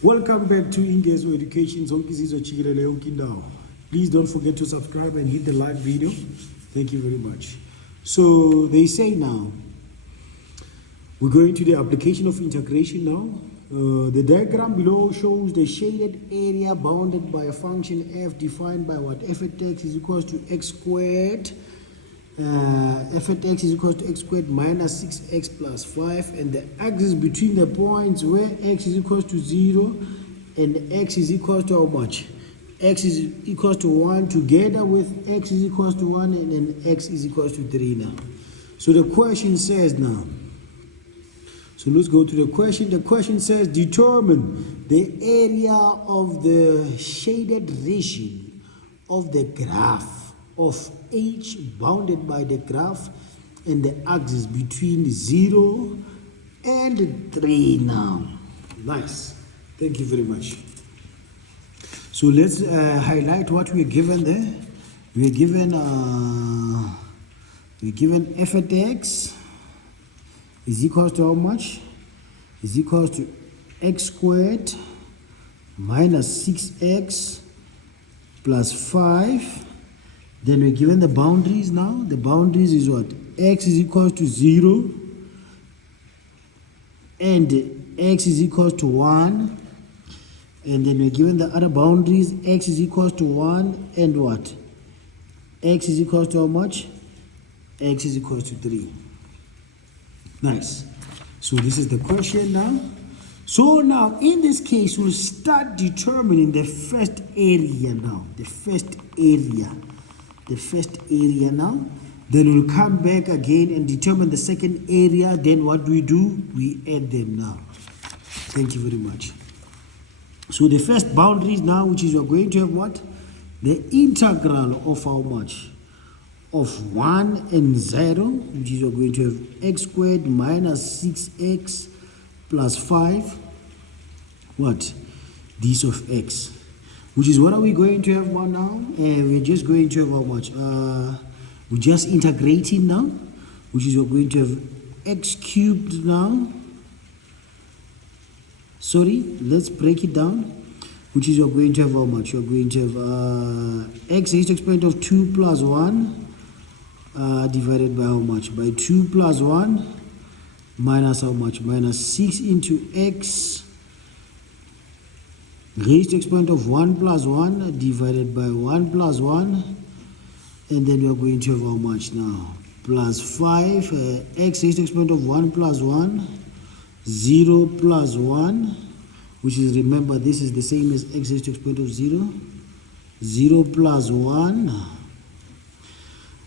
Welcome back to Ingezo Education. Please don't forget to subscribe and hit the like video. Thank you very much. So they say now, we're going to the application of integration now. The diagram below shows the shaded area bounded by a function f defined by what? F at x is equals to x squared. F at x is equals to x squared minus 6x plus 5, and the axis between the points where x is equals to 0 and x is equals to how much? X is equals to 1 together with x is equals to 1 and then x is equals to 3 now. So the question says now, so let's go to the question. The question says determine the area of the shaded region of the graph of h bounded by the graph and the axis between 0 and 3 now. Nice. Thank you very much. So let's highlight what we're given there. We're given f at x is equals to how much? Is equals to x squared minus 6x plus 5. Then we're given the boundaries now. The boundaries is what? X is equals to 0 and x is equals to 1. And then we're given the other boundaries. X is equals to 1 and what? X is equals to how much? X is equals to 3. Nice. So this is the question now. So now in this case, we'll start determining the first area now. The first area now. Then we'll come back again and determine the second area. Then what do? We add them now. Thank you very much. So the first boundaries now, which is we're going to have what? The integral of how much? Of 1 and 0, which is we're going to have x squared minus 6x plus 5. What? This of x. Which is what are we going to have one now? We're just going to have how much? We're just integrating now, which is we're going to have x cubed now. Sorry, let's break it down. Which is you're going to have how much? You're going to have x is exponent of 2 plus 1 divided by how much? By 2 plus 1 minus how much? Minus 6 into x raised to exponent of 1 plus 1 divided by 1 plus 1, and then we are going to have how much now? Plus 5, x raised to exponent of 1 plus 1, 0 plus 1, which is, remember, this is the same as x raised to exponent of 0, 0 plus 1,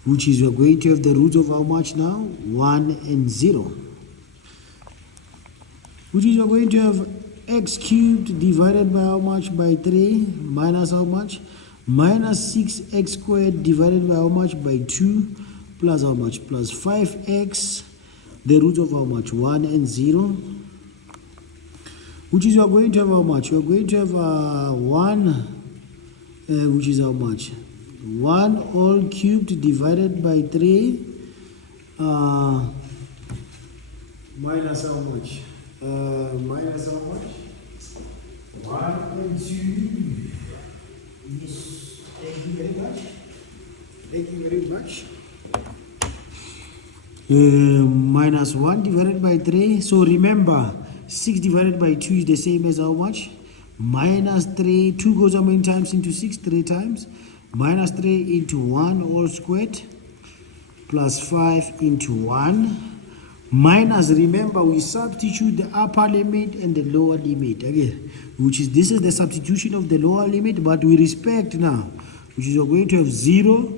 which is we are going to have the roots of how much now? 1 and 0, which is we are going to have x cubed divided by how much? By 3 minus how much? Minus 6x squared divided by how much? By 2 plus how much? Plus 5x, the root of how much? 1 and 0, which is we are going to have how much? We are going to have 1, which is how much? 1 all cubed divided by 3 minus how much? Minus how much? 1 and 2. Yes. Thank you very much. Thank you very much. Minus 1 divided by 3. So remember, 6 divided by 2 is the same as how much? Minus 3. 2 goes how many times into 6? 3 times. Minus 3 into 1 all squared. Plus 5 into 1. Minus, remember, we substitute the upper limit and the lower limit again, which is, this is the substitution of the lower limit, but we respect now, which is we're going to have 0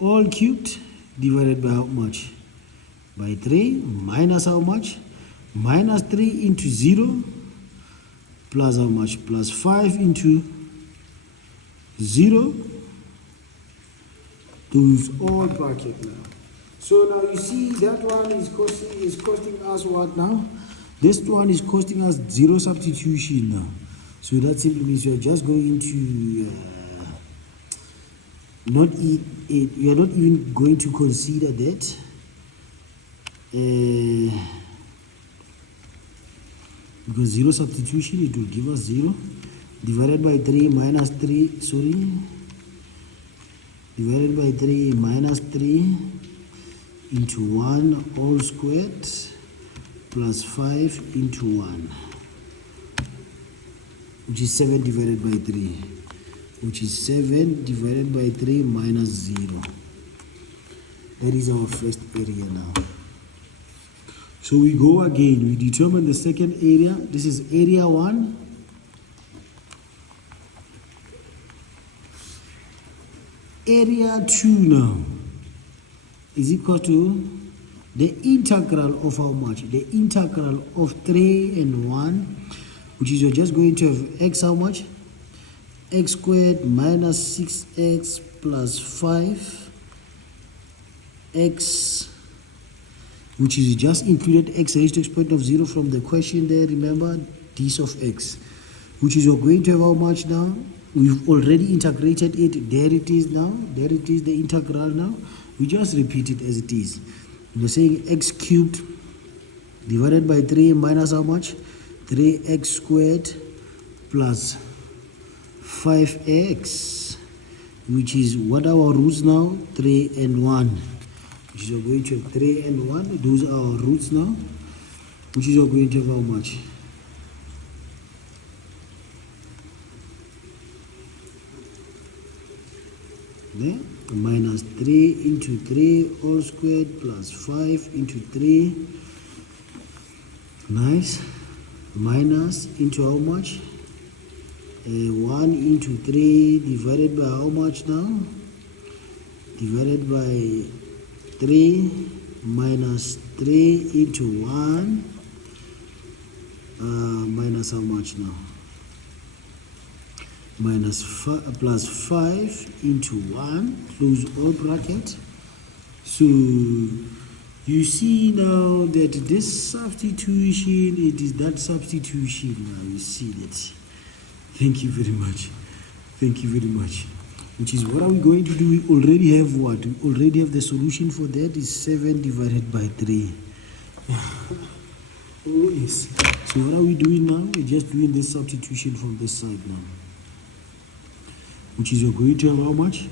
all cubed divided by how much? By 3 minus how much? Minus 3 into 0 plus how much? Plus 5 into 0. Those all bracket now. So now you see that one is costing us what now? This one is costing us 0 substitution now. So that simply means you're just going to we are not even going to consider that. because 0 substitution, it will give us 0, divided by 3 minus 3, sorry, divided by 3 minus 3 into 1 all squared plus 5 into 1, which is 7 divided by 3, which is 7 divided by 3 minus 0. That is our first area now. So we go again, we determine the second area. This is area 1. Area 2 now is equal to the integral of how much? The integral of 3 and 1, which is you're just going to have x how much? X squared minus 6x plus 5 x, which is just included x raised to x point of 0 from the question there, remember, this of x, which is you're going to have how much now? We've already integrated it. There it is now. There it is, the integral now. We just repeat it as it is. We're saying x cubed divided by 3 minus how much? 3x squared plus 5x, which is what are our roots now? 3 and 1. Which is you're going to have 3 and 1. Those are our roots now. Which is you're going to have how much? There, minus 3 into 3 all squared plus 5 into 3, nice, minus into how much? 1 into 3 divided by how much now? Divided by 3 minus 3 into 1, minus how much now? Minus 5 plus 5 into 1, close all bracket. So you see now that this substitution, it is that substitution now, you see that. Thank you very much. Thank you very much. Which is what are we going to do? We already have what? We already have the solution for that is 7 divided by 3. Oh yes. So what are we doing now? We're just doing this substitution from this side now. Which is you're going to have how much?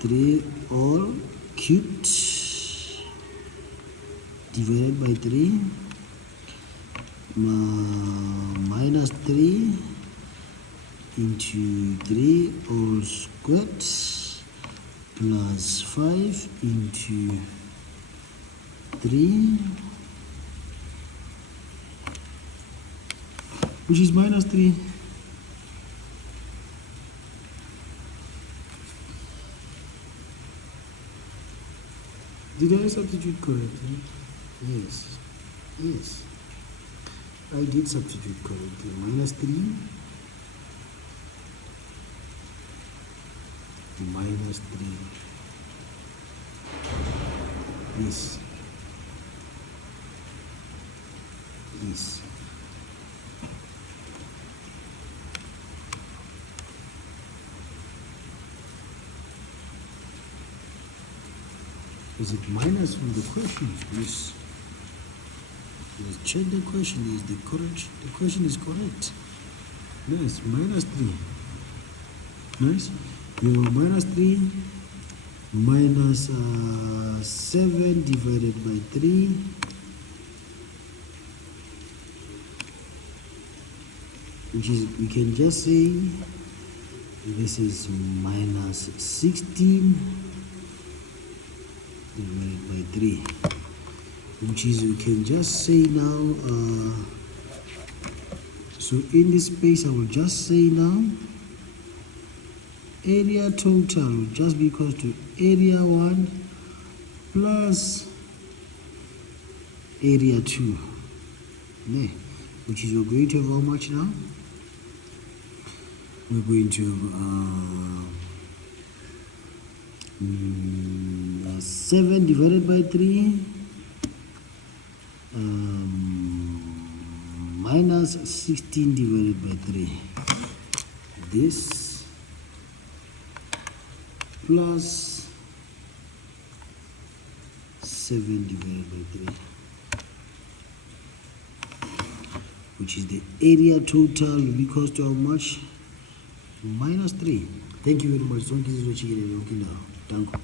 3 all cubed divided by 3 minus 3 into 3 all squared plus 5 into 3, which is minus 3. Did I substitute correctly? Yes. Yes. I did substitute correctly. Minus 3. Minus 3. Yes. Yes. Is it minus from the question? Yes. Let's check the question. Is the correct? The question is correct. Yes, minus 3. Nice. You have minus 3 minus 7 divided by 3. Which is, we can just say this is minus 16 divided by 3, which is, we can just say now, so in this space I will just say now area total will just be equal to area 1 plus area 2, yeah, which is we're going to have how much now? We're going to have 7 divided by 3 minus 16 divided by 3. This plus 7 divided by 3. which is the area total will be equals to how much? -3. Thank you very much. Thank you.